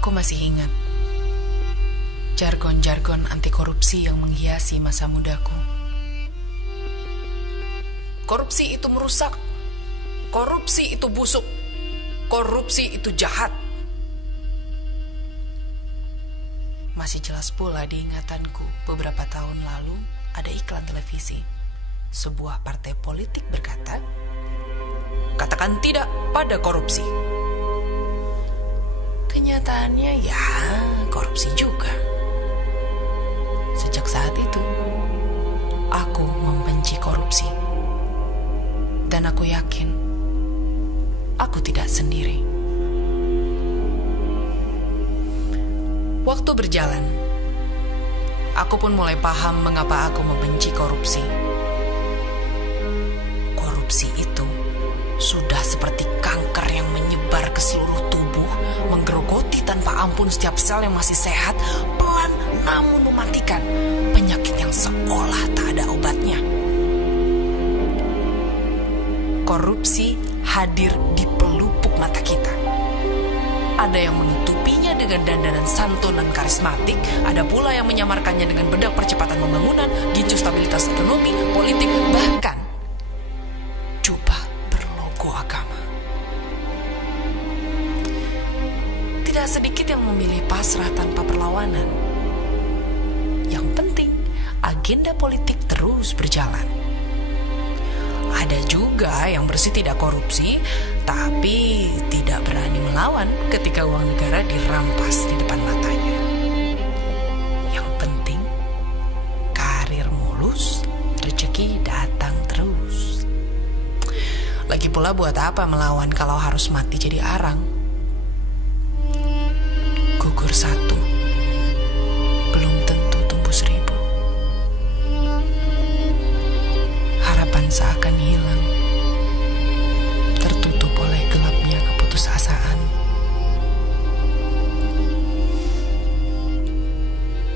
Aku masih ingat jargon-jargon anti korupsi yang menghiasi masa mudaku. Korupsi itu merusak, korupsi itu busuk, korupsi itu jahat. Masih jelas pula di ingatanku beberapa tahun lalu ada iklan televisi. Sebuah partai politik berkata, "Katakan tidak pada korupsi." Kenyataannya ya korupsi juga. Sejak saat itu, aku membenci korupsi. Dan aku yakin, aku tidak sendiri. Waktu berjalan, aku pun mulai paham mengapa aku membenci korupsi. Korupsi itu sudah seperti kanker yang menyebar ke seluruh tubuh, menggerogoti tanpa ampun setiap sel yang masih sehat, pelan namun mematikan, penyakit yang seolah tak ada obatnya. Korupsi hadir di pelupuk mata kita. Ada yang menutupinya dengan dandanan santun dan karismatik, ada pula yang menyamarkannya dengan bedak percepatan pembangunan, gincu stabilitas ekonomi, politik, bahkan jubah berlogo agama. Tidak sedikit yang memilih pasrah tanpa perlawanan. Yang penting, agenda politik terus berjalan. Ada juga yang bersih tidak korupsi, tapi tidak berani melawan ketika uang negara dirampas di depan matanya. Yang penting, karir mulus, rezeki datang terus. Lagi pula buat apa melawan kalau harus mati jadi arang? Gugur satu, belum tentu tumbuh 1000. Harapan seakan hilang, tertutup oleh gelapnya keputusasaan.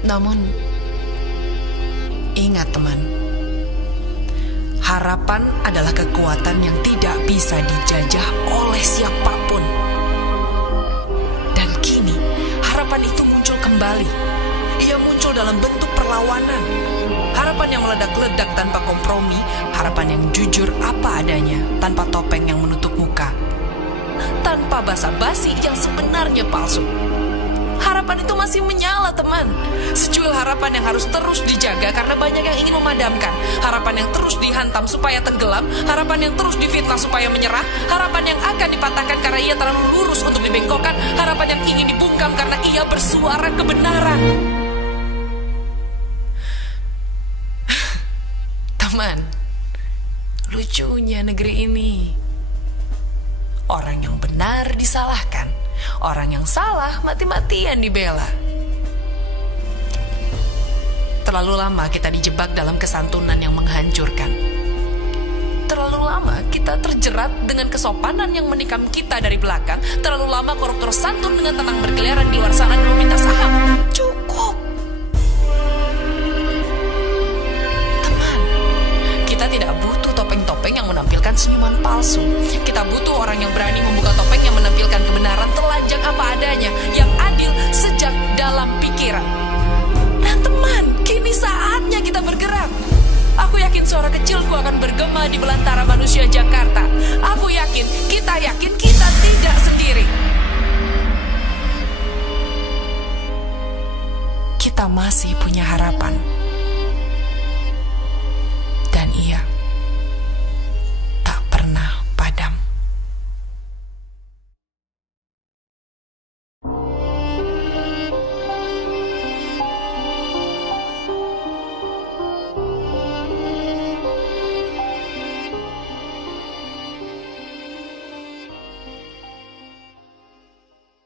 Namun, ingat teman, harapan adalah kekuatan yang tidak bisa dijajah oleh siapapun. Dan kini, harapan itu muncul kembali. Ia muncul dalam bentuk perlawanan. Harapan yang meledak-ledak tanpa kompromi, harapan yang jujur apa adanya, tanpa topeng yang menutup muka, tanpa basa-basi yang sebenarnya palsu. Harapan itu masih menyala, teman. Secuil harapan yang harus terus dijaga karena banyak yang ingin memadamkan. Harapan yang terus dihantam supaya tenggelam, harapan yang terus difitnah supaya menyerah, harapan yang akan dipatahkan karena ia terlalu lurus untuk dibengkokkan, harapan yang ingin dibungkam karena ia bersuara kebenaran. Teman, lucunya negeri ini. Orang yang benar disalahkan, orang yang salah mati-matian dibela. Terlalu lama kita dijebak dalam kesantunan yang menghancurkan. Terlalu lama kita terjerat dengan kesopanan yang menikam kita dari belakang. Terlalu lama koruptor santun dengan tenang berkeliaran di luar sana dan meminta saham. Cukup. Kita tidak butuh topeng-topeng yang menampilkan senyuman palsu. Kita butuh orang yang berani membuka topeng yang menampilkan kebenaran telanjang apa adanya, yang adil sejak dalam pikiran. Dan teman, kini saatnya kita bergerak. Aku yakin suara kecilku akan bergema di belantara manusia Jakarta. Aku yakin kita tidak sendiri. Kita masih punya harapan.